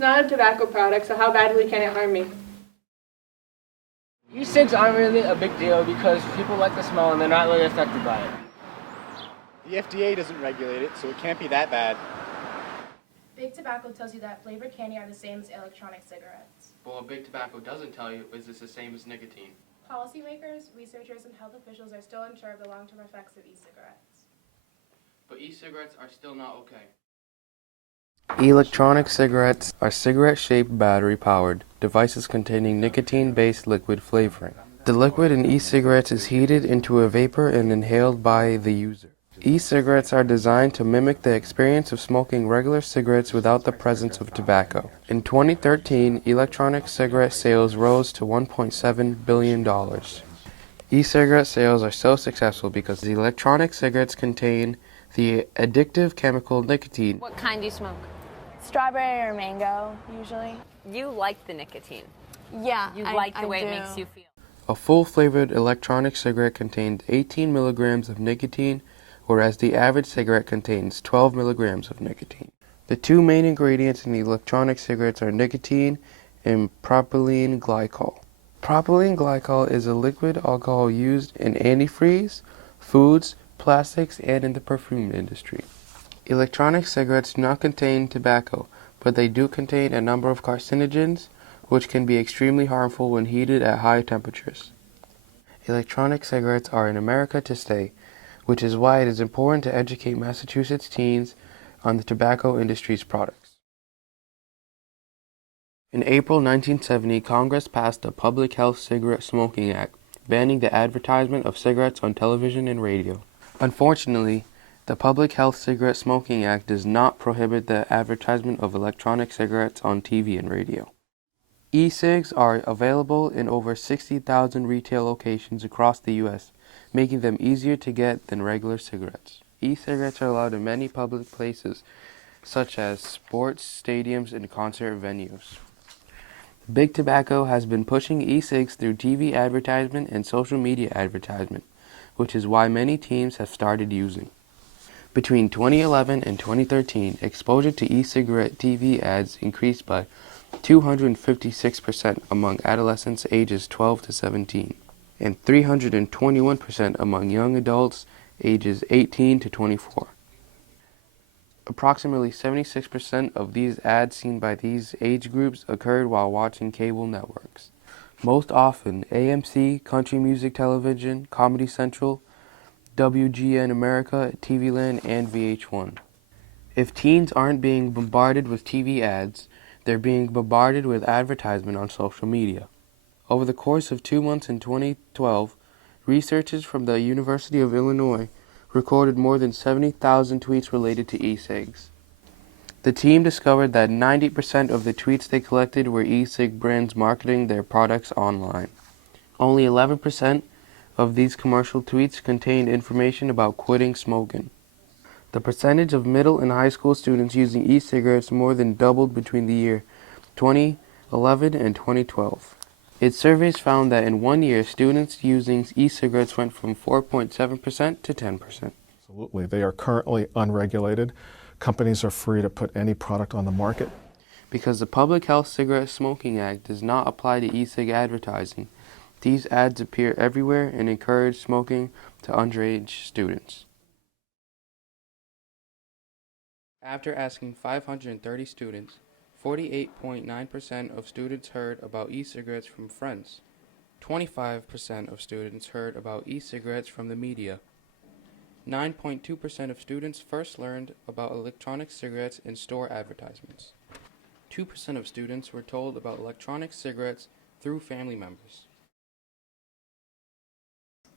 not a tobacco product, so how badly can it harm me? E-cigs aren't really a big deal because people like the smell and they're not really affected by it. The FDA doesn't regulate it, so it can't be that bad. Big Tobacco tells you that flavored candy are the same as electronic cigarettes. But what Big Tobacco doesn't tell you is it's the same as nicotine. Policymakers, researchers, and health officials are still unsure of the long-term effects of e-cigarettes. But e-cigarettes are still not okay. Electronic cigarettes are cigarette-shaped battery-powered devices containing nicotine-based liquid flavoring. The liquid in e-cigarettes is heated into a vapor and inhaled by the user. E-cigarettes are designed to mimic the experience of smoking regular cigarettes without the presence of tobacco. In 2013, electronic cigarette sales rose to $1.7 billion. E-cigarette sales are so successful because the electronic cigarettes contain the addictive chemical nicotine. What kind do you smoke? Strawberry or mango, usually. You like the nicotine. Yeah, You like the way do. it makes you feel. A full-flavored electronic cigarette contains 18 milligrams of nicotine, whereas the average cigarette contains 12 milligrams of nicotine. The two main ingredients in the electronic cigarettes are nicotine and propylene glycol. Propylene glycol is a liquid alcohol used in antifreeze, foods, plastics, and in the perfume industry. Electronic cigarettes do not contain tobacco, but they do contain a number of carcinogens, which can be extremely harmful when heated at high temperatures. Electronic cigarettes are in America to stay, which is why it is important to educate Massachusetts teens on the tobacco industry's products. In April 1970, Congress passed the Public Health Cigarette Smoking Act, banning the advertisement of cigarettes on television and radio. Unfortunately, the Public Health Cigarette Smoking Act does not prohibit the advertisement of electronic cigarettes on TV and radio. E-cigs are available in over 60,000 retail locations across the U.S., making them easier to get than regular cigarettes. E-cigarettes are allowed in many public places, such as sports, stadiums, and concert venues. Big Tobacco has been pushing e-cigs through TV advertisement and social media advertisement, which is why many teens have started using. Between 2011 and 2013, exposure to e-cigarette TV ads increased by 256% among adolescents ages 12 to 17, and 321% among young adults ages 18 to 24. Approximately 76% of these ads seen by these age groups occurred while watching cable networks. Most often, AMC, Country Music Television, Comedy Central, WGN America, TV Land, and VH1. If teens aren't being bombarded with TV ads, they're being bombarded with advertisement on social media. Over the course of 2 months in 2012, researchers from the University of Illinois recorded more than 70,000 tweets related to e-cigs. The team discovered that 90% of the tweets they collected were e-cig brands marketing their products online. Only 11% of these commercial tweets contained information about quitting smoking. The percentage of middle and high school students using e-cigarettes more than doubled between the year 2011 and 2012. Its surveys found that in 1 year, students using e-cigarettes went from 4.7% to 10%. Absolutely. They are currently unregulated. Companies are free to put any product on the market. Because the Public Health Cigarette Smoking Act does not apply to e-cig advertising, these ads appear everywhere and encourage smoking to underage students. After asking 530 students, 48.9% of students heard about e-cigarettes from friends. 25% of students heard about e-cigarettes from the media. 9.2% of students first learned about electronic cigarettes in store advertisements. 2% of students were told about electronic cigarettes through family members.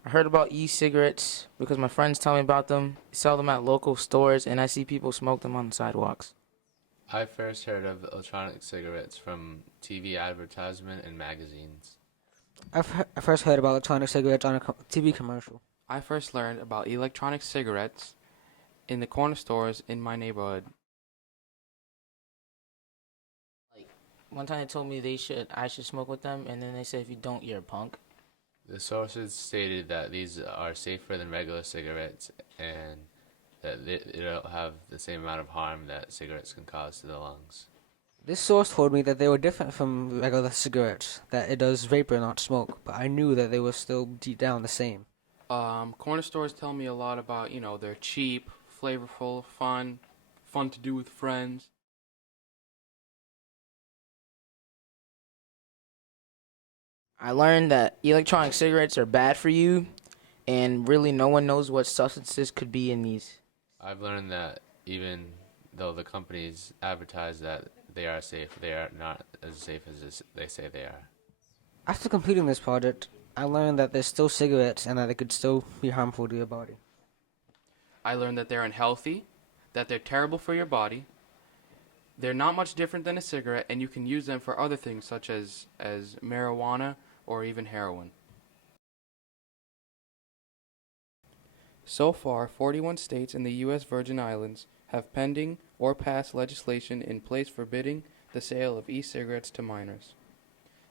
I heard about e-cigarettes because my friends tell me about them. They sell them at local stores, and I see people smoke them on the sidewalks. I first heard of electronic cigarettes from TV advertisement and magazines. I first heard about electronic cigarettes on a TV commercial. I first learned about electronic cigarettes in the corner stores in my neighborhood. One time they told me I should smoke with them, and then they said if you don't, you're a punk. The sources stated that these are safer than regular cigarettes and that they don't have the same amount of harm that cigarettes can cause to the lungs. This source told me that they were different from regular cigarettes, that it does vapor, not smoke, but I knew that they were still deep down the same. Corner stores tell me a lot about, they're cheap, flavorful, fun to do with friends. I learned that electronic cigarettes are bad for you, and really no one knows what substances could be in these. I've learned that even though the companies advertise that they are safe, they are not as safe as they say they are. After completing this project, I learned that there's still cigarettes and that they could still be harmful to your body. I learned that they're unhealthy, that they're terrible for your body. They're not much different than a cigarette, and you can use them for other things such as marijuana or even heroin. So far, 41 states in the U.S. Virgin Islands have pending or passed legislation in place forbidding the sale of e-cigarettes to minors.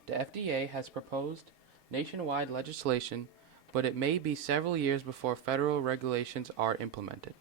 The FDA has proposed nationwide legislation, but it may be several years before federal regulations are implemented.